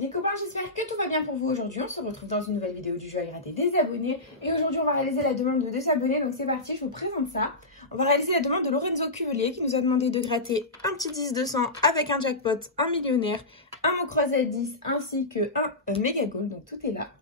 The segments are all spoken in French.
Les copains, j'espère que tout va bien pour vous aujourd'hui. On se retrouve dans une nouvelle vidéo du jeu à gratter des abonnés. Et aujourd'hui, on va réaliser la demande de 2 abonnés. Donc c'est parti, je vous présente ça. On va réaliser la demande de Lorenzo Cuvelier qui nous a demandé de gratter un petit 10-200 avec un jackpot, un millionnaire, un mot croisé à 10 ainsi qu'un méga goal. Donc tout est là.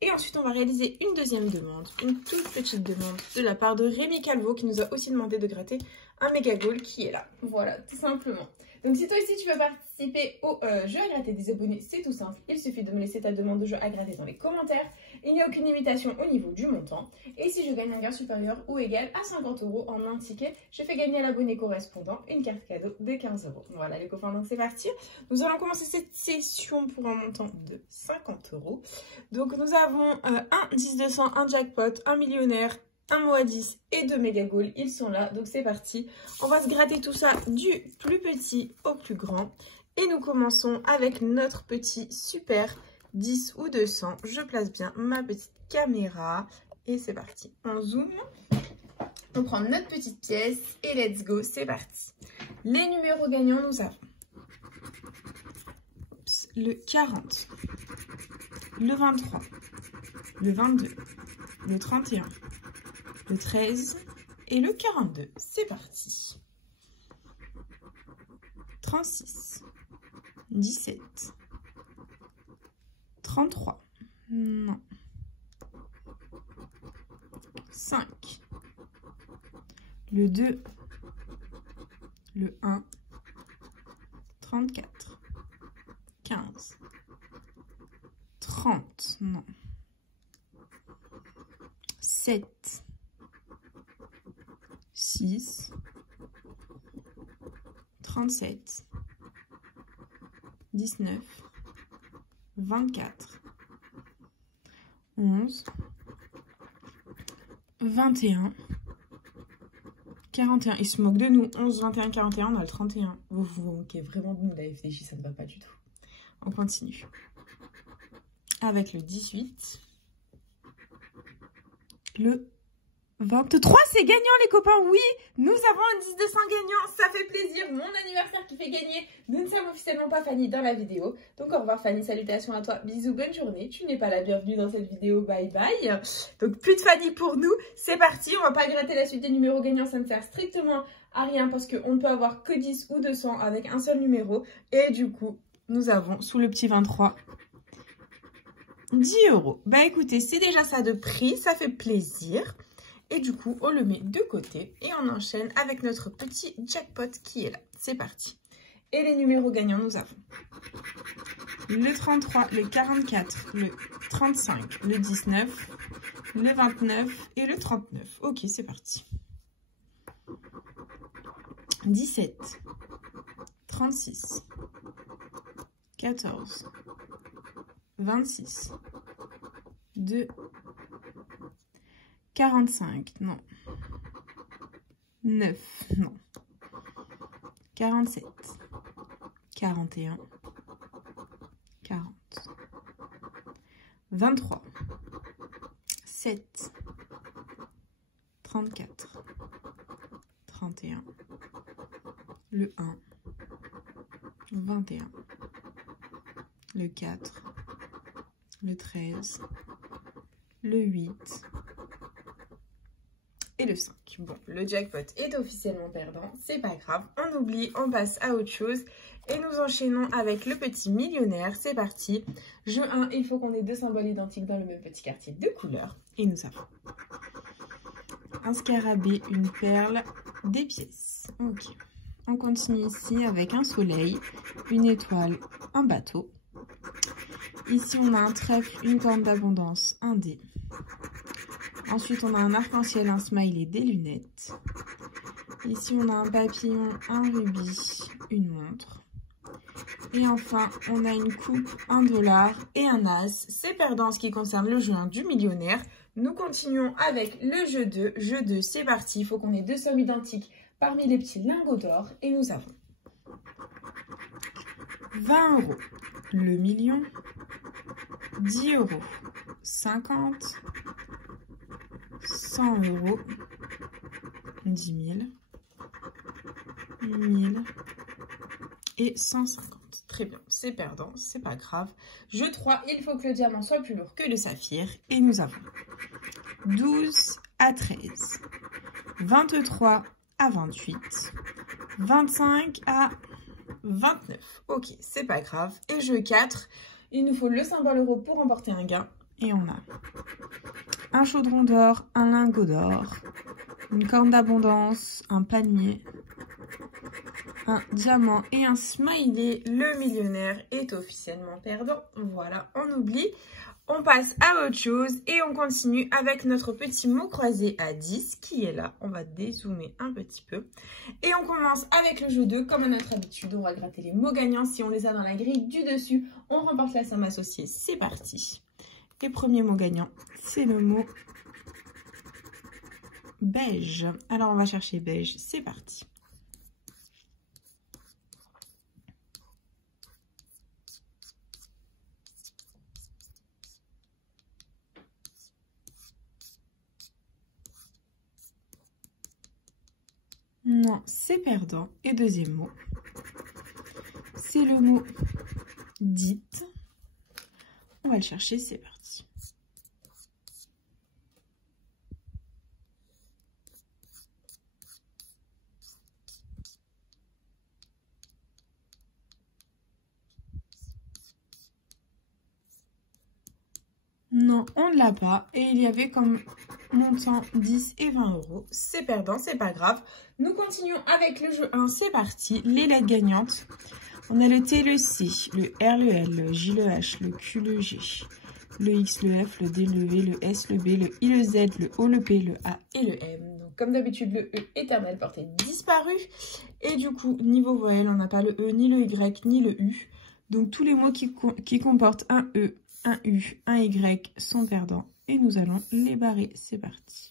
Et ensuite, on va réaliser une deuxième demande, une toute petite demande de la part de Rémi Calvo qui nous a aussi demandé de gratter un méga goal qui est là. Voilà, tout simplement. Donc si toi aussi tu veux participer au jeu à gratter des abonnés, c'est tout simple. Il suffit de me laisser ta demande de jeu à gratter dans les commentaires. Il n'y a aucune limitation au niveau du montant. Et si je gagne un gain supérieur ou égal à 50 € en un ticket, je fais gagner à l'abonné correspondant une carte cadeau de 15 €. Voilà les copains, donc c'est parti. Nous allons commencer cette session pour un montant de 50 €. Donc nous avons un 10-200, un jackpot, un millionnaire, un mot à 10 et 2 méga goals, ils sont là, donc c'est parti. On va se gratter tout ça du plus petit au plus grand. Et nous commençons avec notre petit super 10 ou 200. Je place bien ma petite caméra et c'est parti. On zoome, on prend notre petite pièce et let's go, c'est parti. Les numéros gagnants, nous avons le 40, le 23, le 22, le 31, le 13 et le 42. C'est parti. 36, 17, 33, non, 5, le 2, le 1, 34, 15, 30, non, 7, 6, 37, 19, 24, 11, 21, 41. Ils se moquent de nous. 11, 21, 41, on a le 31. Vous vous moquez vraiment de nous, la FDJ, ça ne va pas du tout. On continue. Avec le 18, le 23, c'est gagnant les copains, oui, nous avons un 10-200 gagnant, ça fait plaisir, mon anniversaire qui fait gagner. Nous ne sommes officiellement pas Fanny dans la vidéo, donc au revoir Fanny, salutations à toi, bisous, bonne journée, tu n'es pas la bienvenue dans cette vidéo, bye bye. Donc plus de Fanny pour nous, c'est parti, on va pas gratter la suite des numéros gagnants, ça ne sert strictement à rien parce qu'on ne peut avoir que 10 ou 200 avec un seul numéro, et du coup, nous avons sous le petit 23... 10 €. Bah écoutez, c'est déjà ça de prix, ça fait plaisir. Et du coup, on le met de côté et on enchaîne avec notre petit jackpot qui est là. C'est parti. Et les numéros gagnants, nous avons le 33, le 44, le 35, le 19, le 29 et le 39. Ok, c'est parti. 17, 36, 14, 26, 2, 45, non, 9, non, 47, 41, 40, 23, 7, 34, 31, le 1, 21, le 4, le 13, le 8 et le 5. Bon, le jackpot est officiellement perdant, c'est pas grave, on oublie, on passe à autre chose et nous enchaînons avec le petit millionnaire, c'est parti. Jeu 1, il faut qu'on ait 2 symboles identiques dans le même petit quartier de couleurs et nous avons un scarabée, une perle, des pièces. Ok, on continue ici avec un soleil, une étoile, un bateau. Ici, on a un trèfle, une corne d'abondance, un dé. Ensuite, on a un arc-en-ciel, un smiley, des lunettes. Ici, on a un papillon, un rubis, une montre. Et enfin, on a une coupe, un dollar et un as. C'est perdant en ce qui concerne le jeu 1 du millionnaire. Nous continuons avec le jeu 2. Jeu 2, c'est parti. Il faut qu'on ait 2 sommes identiques parmi les petits lingots d'or. Et nous avons 20 €, le million, 10 €, 50, 100 €, 10 000, 1000 et 150. Très bien, c'est c'est perdant, c'est pas grave. Jeu 3, il faut que le diamant soit plus lourd que le saphir. Et nous avons 12 à 13, 23 à 28, 25 à 29. Ok, c'est pas grave. Et jeu 4, il nous faut le symbole euro pour remporter un gain. Et on a un chaudron d'or, un lingot d'or, une corne d'abondance, un palmier, un diamant et un smiley. Le millionnaire est officiellement perdant. Voilà, on oublie. On passe à autre chose et on continue avec notre petit mot croisé à 10 qui est là. On va dézoomer un petit peu. Et on commence avec le jeu 2. Comme à notre habitude, on va gratter les mots gagnants. Si on les a dans la grille du dessus, on remporte la somme associée. C'est parti. Et premier mot gagnant, c'est le mot beige. Alors on va chercher beige. C'est parti. Non, c'est perdant. Et deuxième mot, c'est le mot dite. On va le chercher, c'est parti. Non, on ne l'a pas. Et il y avait comme montant 10 et 20 euros. C'est perdant, c'est pas grave. Nous continuons avec le jeu 1. C'est parti. Les lettres gagnantes. On a le T, le C, le R, le L, le J, le H, le Q, le G, le X, le F, le D, le V, le S, le B, le I, le Z, le O, le P, le A et le M. Donc, comme d'habitude, le E éternel porté disparu. Et du coup, niveau voyelle, on n'a pas le E, ni le Y, ni le U. Donc, tous les mots qui comportent un E, un U, un Y sont perdants. Et nous allons les barrer. C'est parti.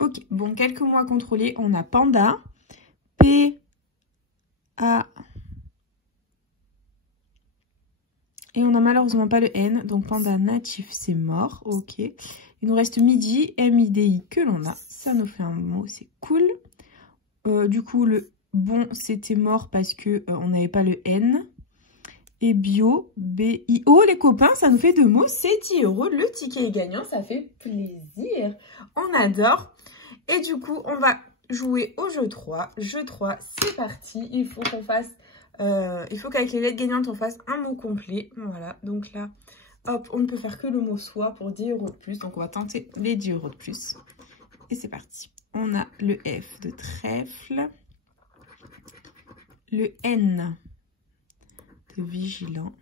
Ok, bon, quelques mots à contrôler. On a panda, P, A, et on n'a malheureusement pas le N, donc panda natif, c'est mort, ok. Il nous reste midi, M-I-D-I que l'on a, ça nous fait un mot, c'est cool. Du coup, le bon, c'était mort parce que on n'avait pas le N. Et bio, B-I-O, les copains, ça nous fait 2 mots, c'est 10 euros. Le ticket est gagnant, ça fait plaisir. On adore. Et du coup, on va jouer au jeu 3. Jeu 3, c'est parti. Il faut qu'on fasse, il faut qu'avec les lettres gagnantes, on fasse un mot complet. Voilà, donc là, hop, on ne peut faire que le mot soit pour 10 euros de plus. Donc, on va tenter les 10 euros de plus. Et c'est parti. On a le F de trèfle, le N de vigilant,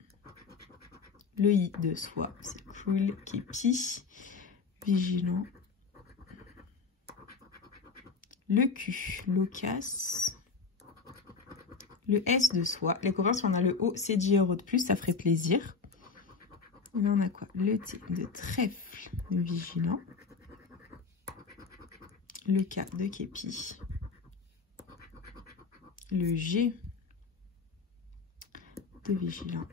le I de soie, c'est cool, képi, vigilant, le Q, loquace, le S de soie. Les copains, si on a le O, c'est 10 euros de plus, ça ferait plaisir. Et là, on a quoi? Le T de trèfle, de vigilant, le K de képi, le G de vigilant,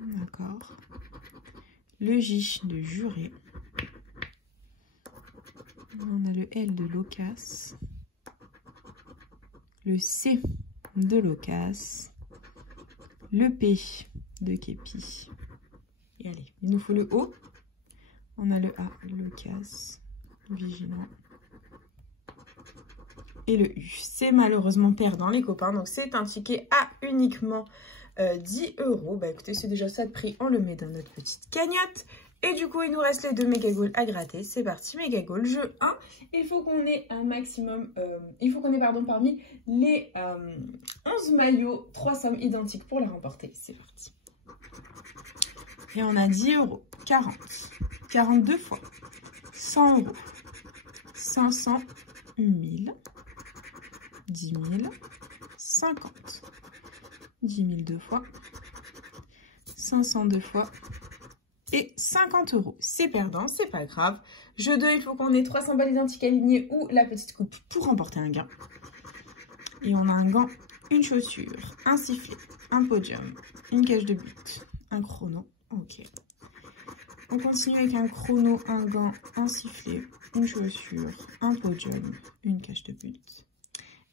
d'accord, le J de juré, on a le L de loquace, le C de loquace, le P de képi, et allez, il nous faut le O, on a le A, loquace, vigilant, et le U. C'est malheureusement perdant les copains, donc c'est un ticket à uniquement 10 euros. Bah écoutez, c'est déjà ça de prix, on le met dans notre petite cagnotte. Et du coup, il nous reste les 2 méga goals à gratter. C'est parti, méga goal, jeu 1. Il faut qu'on ait un maximum, il faut qu'on ait, pardon, parmi les 11 maillots, 3 sommes identiques pour la remporter. C'est parti. Et on a 10 euros, 40, 42 fois, 100 euros, 500, 1000, 10 000, 50, 10 000 2 fois, 500 2 fois et 50 euros. C'est perdant, c'est pas grave. Jeu 2, il faut qu'on ait 300 balles identiques alignées ou la petite coupe pour remporter un gain. Et on a un gant, une chaussure, un sifflet, un podium, une cage de but, un chrono. Ok. On continue avec un chrono, un gant, un sifflet, une chaussure, un podium, une cage de but.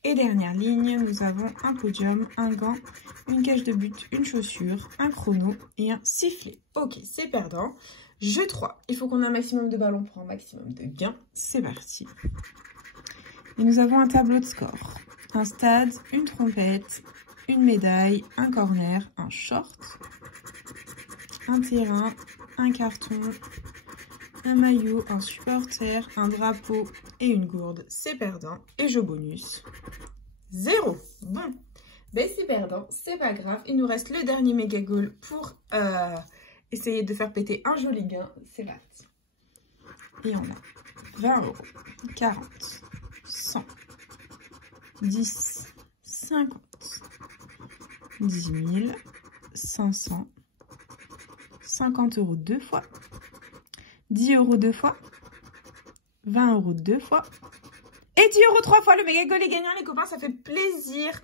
Et dernière ligne, nous avons un podium, un gant, une cage de but, une chaussure, un chrono et un sifflet. Ok, c'est perdant. Jeu 3. Il faut qu'on ait un maximum de ballons pour un maximum de gains. C'est parti. Et nous avons un tableau de score. Un stade, une trompette, une médaille, un corner, un short, un terrain, un carton, un maillot, un supporter, un drapeau et une gourde. C'est perdant. Et jeu bonus. 0. Bon. Ben c'est perdant. C'est pas grave. Il nous reste le dernier méga goal pour essayer de faire péter un joli gain. C'est parti. Et on a 20 €, 40, 100, 10, 50, 10 000, 500, 50 € deux fois, 10 € deux fois, 20 € deux fois, et 10 € trois fois. Le méga goal est gagnant, les copains, ça fait plaisir.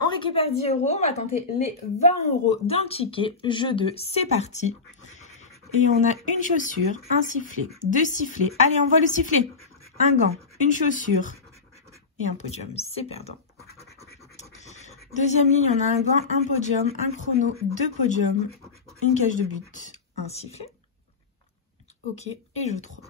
On récupère 10 €, on va tenter les 20 € d'un ticket. Jeu 2, c'est parti. Et on a une chaussure, un sifflet, deux sifflets. Allez, on voit le sifflet. Un gant, une chaussure et un podium, c'est perdant. Deuxième ligne, on a un gant, un podium, un chrono, deux podiums, une cage de but, un sifflet. Ok, et jeu 3.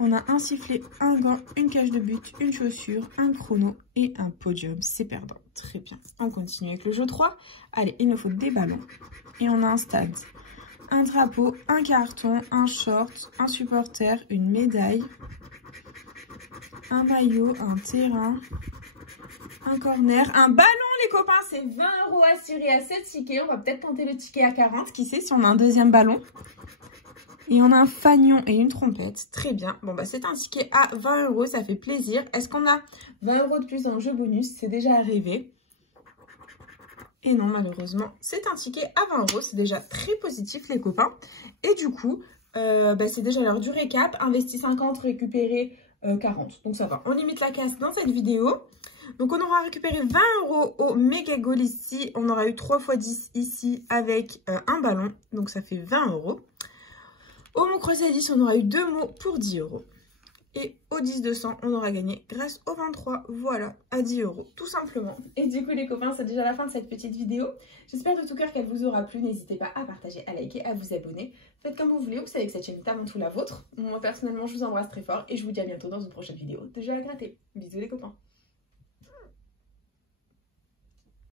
On a un sifflet, un gant, une cage de but, une chaussure, un chrono et un podium, c'est perdant. Très bien, on continue avec le jeu 3. Allez, il nous faut des ballons. Et on a un stade, un drapeau, un carton, un short, un supporter, une médaille, un maillot, un terrain, un corner, un ballon, les copains. C'est 20 € à tirer à 7 tickets. On va peut-être tenter le ticket à 40. Qui sait si on a un deuxième ballon. Et on a un fanion et une trompette. Très bien. Bon, bah c'est un ticket à 20 €. Ça fait plaisir. Est-ce qu'on a 20 € de plus dans le jeu bonus? C'est déjà arrivé. Et non, malheureusement, c'est un ticket à 20 €. C'est déjà très positif, les copains. Et du coup, c'est déjà l'heure du récap. Investi 50, récupéré 40. Donc ça va. On limite la casse dans cette vidéo. Donc on aura récupéré 20 € au méga goal ici. On aura eu 3 x 10 ici avec un ballon. Donc ça fait 20 €. Au mot croisé à 10, on aura eu 2 mots pour 10 €. Et au 10-200, on aura gagné grâce au 23, voilà, à 10 €, tout simplement. Et du coup, les copains, c'est déjà la fin de cette petite vidéo. J'espère de tout cœur qu'elle vous aura plu. N'hésitez pas à partager, à liker, à vous abonner. Faites comme vous voulez, vous savez que cette chaîne est avant tout la vôtre. Moi, personnellement, je vous embrasse très fort et je vous dis à bientôt dans une prochaine vidéo de jeux à gratter. Bisous les copains.